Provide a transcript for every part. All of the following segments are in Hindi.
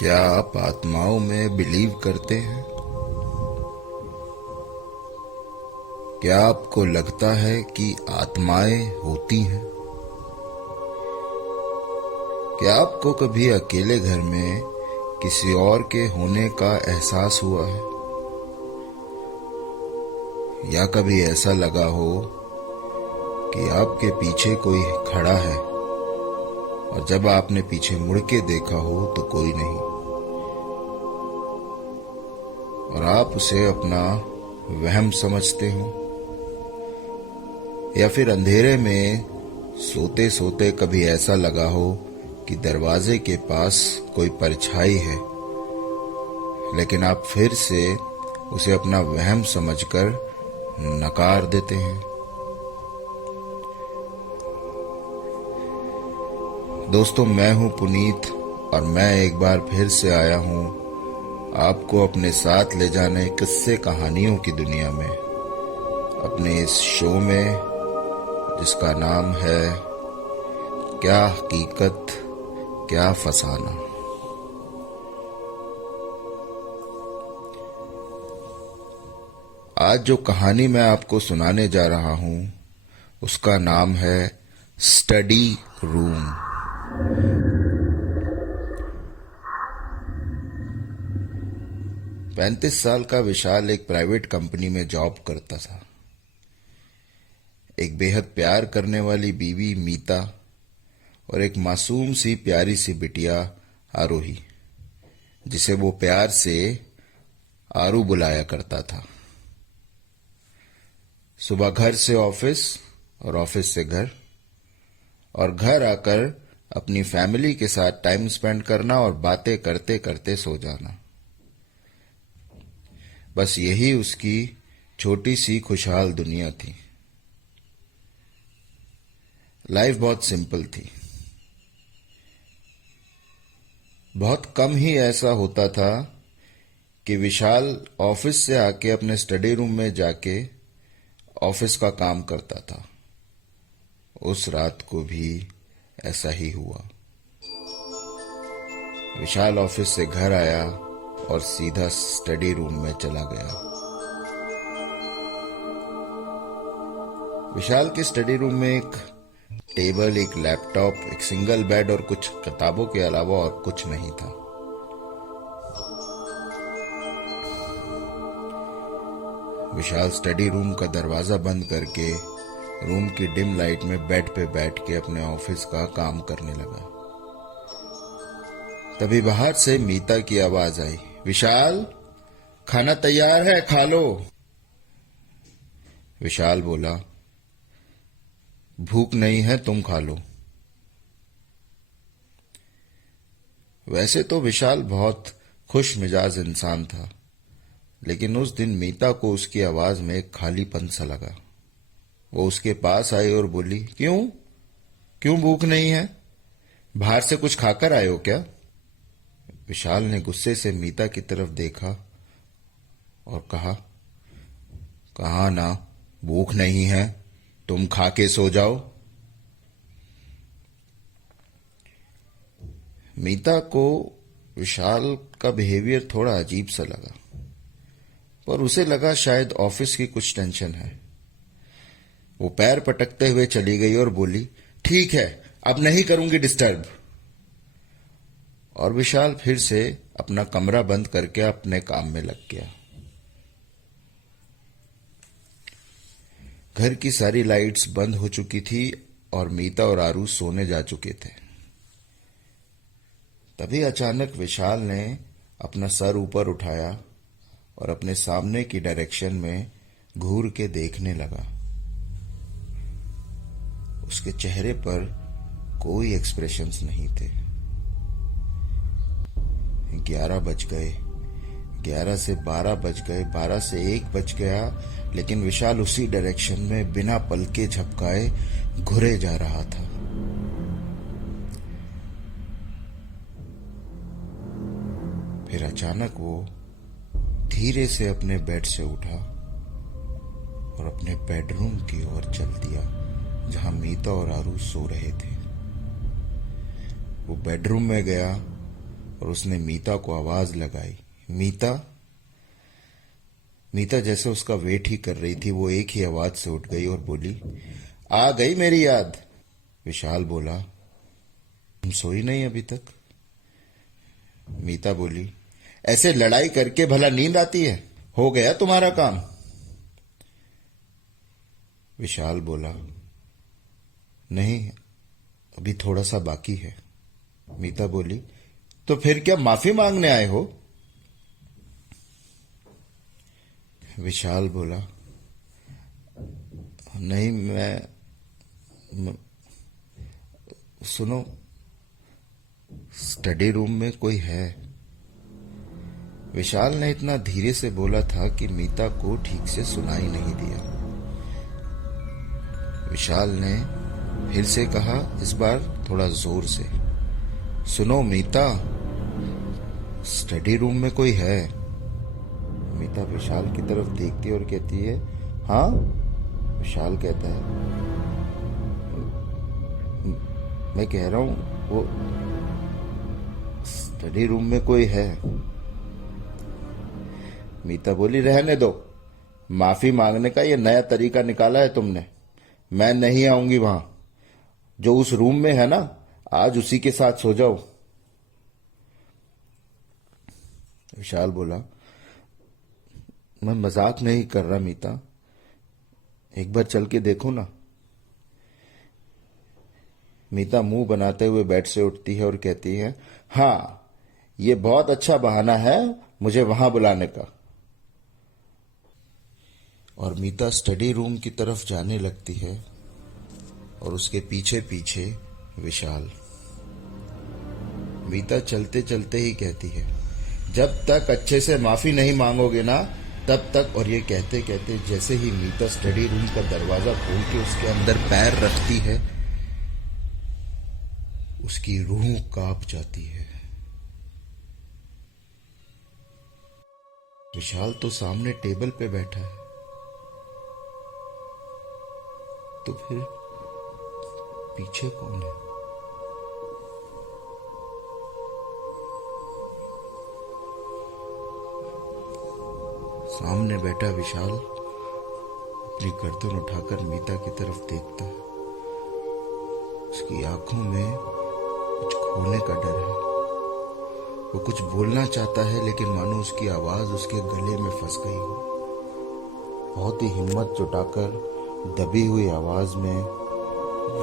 क्या आप आत्माओं में बिलीव करते हैं? क्या आपको लगता है कि आत्माएं होती हैं? क्या आपको कभी अकेले घर में किसी और के होने का एहसास हुआ है? या कभी ऐसा लगा हो कि आपके पीछे कोई खड़ा है और जब आपने पीछे मुड़ के देखा हो तो कोई नहीं, और आप उसे अपना वहम समझते हो? या फिर अंधेरे में सोते सोते कभी ऐसा लगा हो कि दरवाजे के पास कोई परछाई है, लेकिन आप फिर से उसे अपना वहम समझकर नकार देते हैं? दोस्तों, मैं हूं पुनीत और मैं एक बार फिर से आया हूं आपको अपने साथ ले जाने किस्से कहानियों की दुनिया में, अपने इस शो में जिसका नाम है क्या हकीकत क्या फसाना। आज जो कहानी मैं आपको सुनाने जा रहा हूं उसका नाम है स्टडी रूम। 35 साल का विशाल एक प्राइवेट कंपनी में जॉब करता था। एक बेहद प्यार करने वाली बीवी मीता और एक मासूम सी प्यारी सी बिटिया आरोही, जिसे वो प्यार से आरू बुलाया करता था। सुबह घर से ऑफिस और ऑफिस से घर, और घर आकर अपनी फैमिली के साथ टाइम स्पेंड करना और बातें करते करते सो जाना। बस यही उसकी छोटी सी खुशहाल दुनिया थी। लाइफ बहुत सिंपल थी। बहुत कम ही ऐसा होता था कि विशाल ऑफिस से आके अपने स्टडी रूम में जाके ऑफिस का काम करता था। उस रात को भी ऐसा ही हुआ। विशाल ऑफिस से घर आया और सीधा स्टडी रूम में चला गया। विशाल के स्टडी रूम में एक टेबल, एक लैपटॉप, एक सिंगल बेड और कुछ किताबों के अलावा और कुछ नहीं था। विशाल स्टडी रूम का दरवाजा बंद करके रूम की डिम लाइट में बेड पे बैठ के अपने ऑफिस का काम करने लगा। तभी बाहर से मीता की आवाज आई, विशाल, खाना तैयार है, खा लो। विशाल बोला, भूख नहीं है, तुम खा लो। वैसे तो विशाल बहुत खुश मिजाज इंसान था, लेकिन उस दिन मीता को उसकी आवाज में एक खालीपन सा लगा। वो उसके पास आई और बोली, क्यों क्यों भूख नहीं है? बाहर से कुछ खाकर आए हो क्या? विशाल ने गुस्से से मीता की तरफ देखा और कहा, कहा ना भूख नहीं है, तुम खा के सो जाओ। मीता को विशाल का बिहेवियर थोड़ा अजीब सा लगा, पर उसे लगा शायद ऑफिस की कुछ टेंशन है। वो पैर पटकते हुए चली गई और बोली, ठीक है, अब नहीं करूंगी डिस्टर्ब। और विशाल फिर से अपना कमरा बंद करके अपने काम में लग गया। घर की सारी लाइट्स बंद हो चुकी थी और मीता और आरू सोने जा चुके थे। तभी अचानक विशाल ने अपना सर ऊपर उठाया और अपने सामने की डायरेक्शन में घूर के देखने लगा। उसके चेहरे पर कोई एक्सप्रेशंस नहीं थे। 11 बज गए, 11 से 12 बज गए, 12 से 1 बज गया, लेकिन विशाल उसी डायरेक्शन में बिना पलके झपकाए घुरे जा रहा था। फिर अचानक वो धीरे से अपने बेड से उठा और अपने बेडरूम की ओर चल दिया, जहां मीता और आरू सो रहे थे। वो बेडरूम में गया और उसने मीता को आवाज लगाई, मीता। मीता जैसे उसका वेट ही कर रही थी, वो एक ही आवाज से उठ गई और बोली, आ गई मेरी याद। विशाल बोला, तुम सोई नहीं अभी तक? मीता बोली, ऐसे लड़ाई करके भला नींद आती है? हो गया तुम्हारा काम? विशाल बोला, नहीं, अभी थोड़ा सा बाकी है। मीता बोली, तो फिर क्या माफी मांगने आए हो? विशाल बोला, नहीं, म- सुनो, स्टडी रूम में कोई है। विशाल ने इतना धीरे से बोला था कि मीता को ठीक से सुनाई नहीं दिया। विशाल ने फिर से कहा, इस बार थोड़ा जोर से, सुनो मीता, स्टडी रूम में कोई है। मीता विशाल की तरफ देखती है और कहती है, हाँ। विशाल कहता है, मैं कह रहा हूं वो स्टडी रूम में कोई है। मीता बोली, रहने दो, माफी मांगने का ये नया तरीका निकाला है तुमने। मैं नहीं आऊंगी वहां। जो उस रूम में है ना, आज उसी के साथ सो जाओ। विशाल बोला, मैं मजाक नहीं कर रहा मीता, एक बार चल के देखो ना। मीता मुंह बनाते हुए बेड से उठती है और कहती है, हाँ, ये बहुत अच्छा बहाना है मुझे वहां बुलाने का। और मीता स्टडी रूम की तरफ जाने लगती है और उसके पीछे पीछे विशाल। मीता चलते चलते ही कहती है, जब तक अच्छे से माफी नहीं मांगोगे ना, तब तक। और ये कहते कहते जैसे ही मीता स्टडी रूम का दरवाजा खोल के उसके अंदर पैर रखती है, उसकी रूह कांप जाती है। विशाल तो सामने टेबल पे बैठा है, तो फिर पीछे कौन है? सामने बैठा विशाल अपनी गर्दन उठाकर मीता की तरफ देखता है। उसकी आंखों में कुछ खोने का डर है। वो कुछ बोलना चाहता है, लेकिन मानो उसकी आवाज उसके गले में फंस गई हो। बहुत ही हिम्मत जुटाकर दबी हुई आवाज में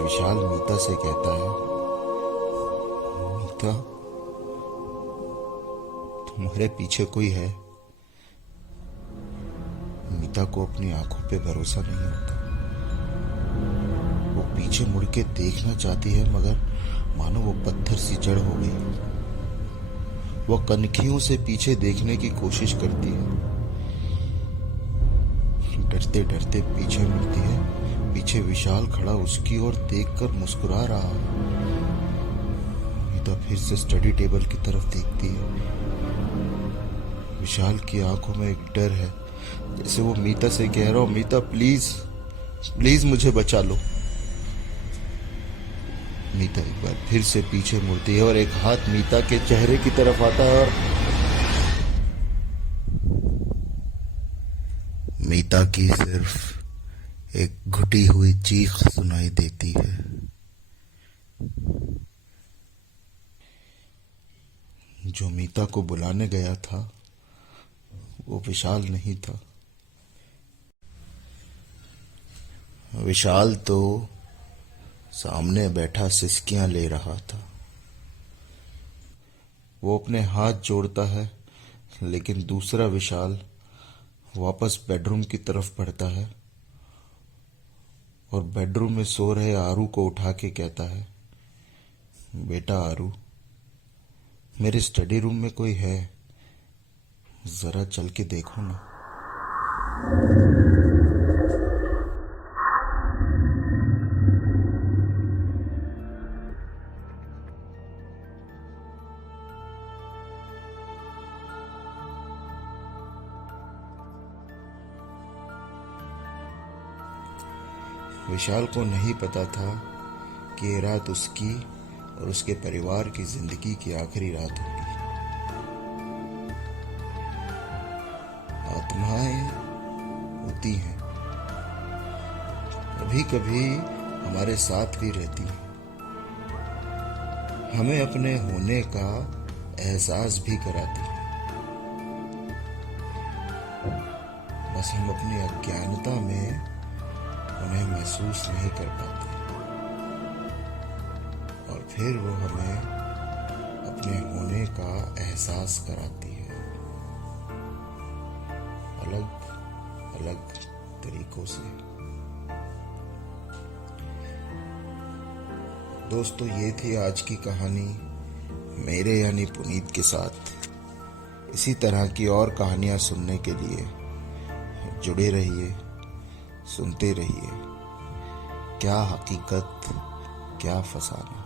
विशाल मीता से कहता है, मीता, तुम्हारे पीछे कोई है? मीता को अपनी आंखों पे भरोसा नहीं होता। वो पीछे मुड़ के देखना चाहती है, मगर मानो वो पत्थर सी जड़ हो गई। वो कनखियों से पीछे देखने की कोशिश करती है। डरते डरते पीछे मुड़ती है। पीछे विशाल खड़ा उसकी ओर देखकर मुस्कुरा रहा है। मीता फिर से स्टडी टेबल की तरफ देखती है। विशाल की आंखों में एक डर है, जैसे वो मीता से कह रहा हो, मीता प्लीज, प्लीज मुझे बचा लो। मीता एक बार फिर से पीछे मुड़ती है और एक हाथ मीता के चेहरे की तरफ आता है और मीता की सिर्फ एक घुटी हुई चीख सुनाई देती है। जो मीता को बुलाने गया था वो विशाल नहीं था। विशाल तो सामने बैठा सिसकियां ले रहा था। वो अपने हाथ जोड़ता है, लेकिन दूसरा विशाल वापस बेडरूम की तरफ बढ़ता है और बेडरूम में सो रहे आरू को उठा के कहता है, बेटा आरू, मेरे स्टडी रूम में कोई है, जरा चल के देखो ना। विशाल को नहीं पता था कि ये रात उसकी और उसके परिवार की जिंदगी की आखिरी रात होगी। आत्माएं होती हैं, कभी कभी हमारे साथ भी रहती हैं, हमें अपने होने का एहसास भी कराती हैं। बस हम अपनी अज्ञानता में उन्हें महसूस नहीं कर पाते, और फिर वो हमें अपने होने का एहसास कराती है, अलग अलग तरीकों से। दोस्तों, ये थी आज की कहानी मेरे यानी पुनीत के साथ। इसी तरह की और कहानियां सुनने के लिए जुड़े रहिए, सुनते रहिए। क्या हकीकत, क्या फसाना।